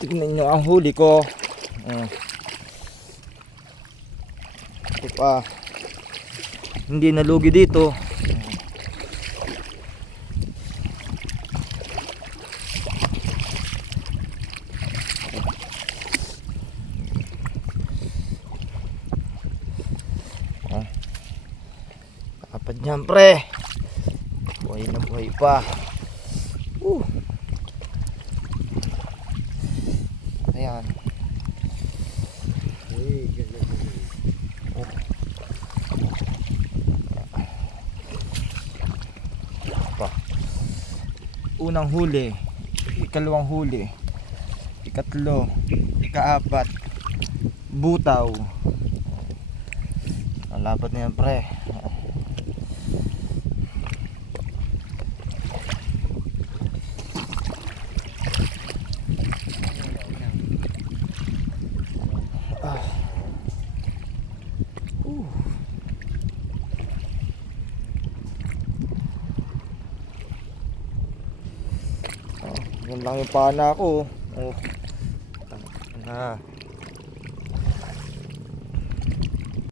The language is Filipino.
Tignan nyo ang huli ko. Mm. Ito pa. Hindi nalugi dito. Ah. Dapat niyan pre. Buhay na buhay pa. Uh. Pa. Unang huli, ikalawang huli, ikatlo, ikaapat, butaw. Ang lapat na yan pre. Ah. Uh. Yun lang yung pana ko. Oh. Na.